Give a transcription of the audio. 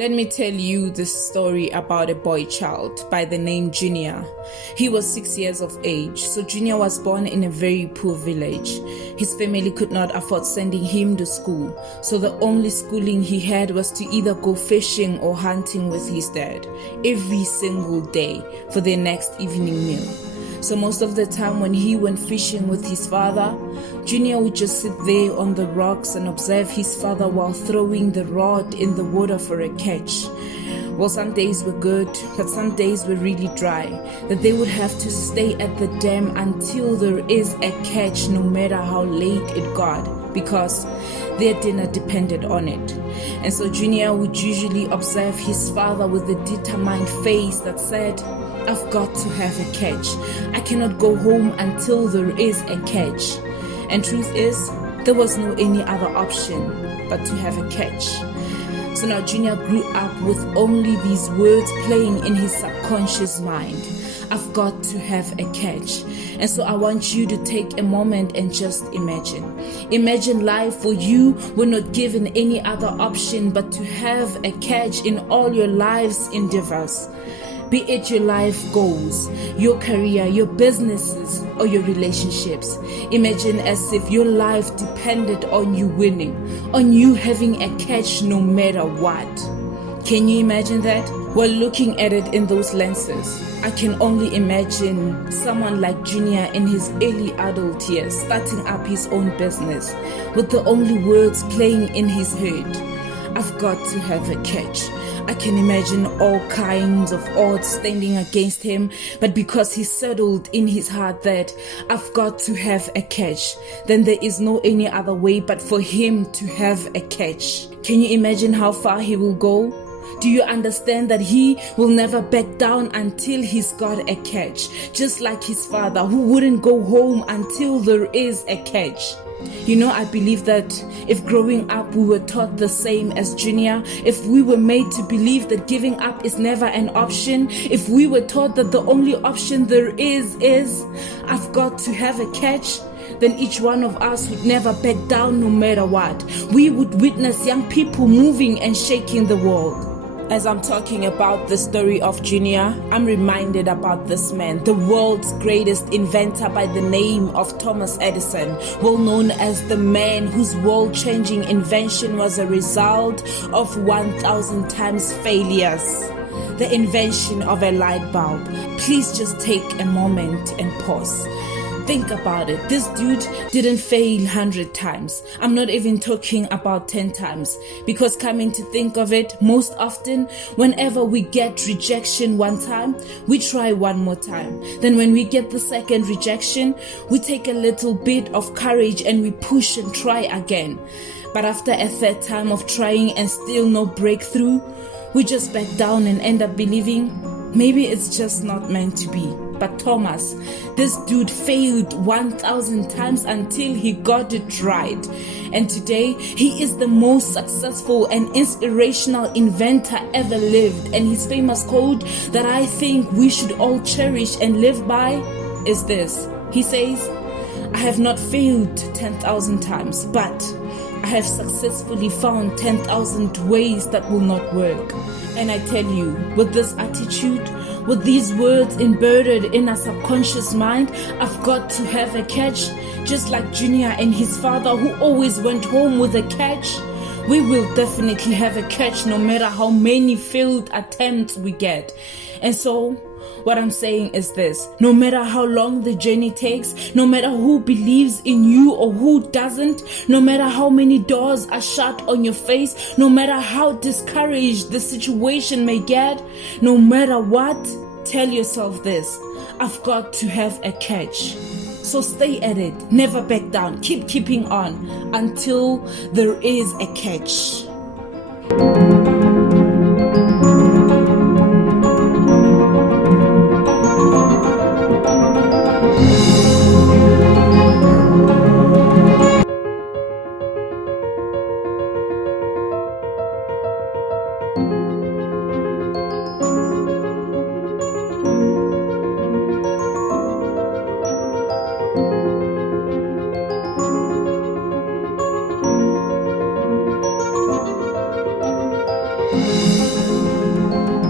Let me tell you the story about a boy child by the name Junior. He was 6 years of age, so Junior was born in a very poor village. His family could not afford sending him to school, so the only schooling he had was to either go fishing or hunting with his dad every single day for their next evening meal. So most of the time when he went fishing with his father, Junior would just sit there on the rocks and observe his father while throwing the rod in the water for a catch. Well, some days were good, but some days were really dry, that they would have to stay at the dam until there is a catch, no matter how late it got, because their dinner depended on it. And so Junior would usually observe his father with a determined face that said, "I've got to have a catch. I cannot go home until there is a catch." And truth is, there was no any other option but to have a catch. So now Junior grew up with only these words playing in his subconscious mind. I've got to have a catch. And so I want you to take a moment and just imagine. Imagine life where you were not given any other option but to have a catch in all your life's endeavors. Be it your life goals, your career, your businesses, or your relationships. Imagine as if your life depended on you winning, on you having a catch no matter what. Can you imagine that? Well, looking at it in those lenses, I can only imagine someone like Junior in his early adult years starting up his own business with the only words playing in his head. I've got to have a catch. I can imagine all kinds of odds standing against him, but because he settled in his heart that I've got to have a catch, then there is no any other way but for him to have a catch. Can you imagine how far he will go? Do you understand that he will never back down until he's got a catch? Just like his father, who wouldn't go home until there is a catch. You know, I believe that if growing up we were taught the same as Junior, if we were made to believe that giving up is never an option, if we were taught that the only option there is I've got to have a catch, then each one of us would never back down no matter what. We would witness young people moving and shaking the world. As I'm talking about the story of Junior, I'm reminded about this man, the world's greatest inventor by the name of Thomas Edison, well known as the man whose world-changing invention was a result of 1,000 times failures. The invention of a light bulb. Please just take a moment and pause. Think about it. This dude didn't fail 100 times. I'm not even talking about 10 times. Because coming to think of it, most often, whenever we get rejection one time, we try one more time. Then when we get the second rejection, we take a little bit of courage and we push and try again. But after a third time of trying and still no breakthrough, we just back down and end up believing maybe it's just not meant to be. But Thomas, this dude failed 1,000 times until he got it right. And today, he is the most successful and inspirational inventor ever lived. And his famous quote that I think we should all cherish and live by is this. He says, "I have not failed 10,000 times, but I have successfully found 10,000 ways that will not work." And I tell you, with this attitude, with these words embedded in our subconscious mind, I've got to have a catch, just like Junior and his father who always went home with a catch. We will definitely have a catch no matter how many failed attempts we get. And so, what I'm saying is this: no matter how long the journey takes, no matter who believes in you or who doesn't, no matter how many doors are shut on your face, no matter how discouraged the situation may get, no matter what, tell yourself this: I've got to have a catch. So stay at it, never back down, keep keeping on until there is a catch.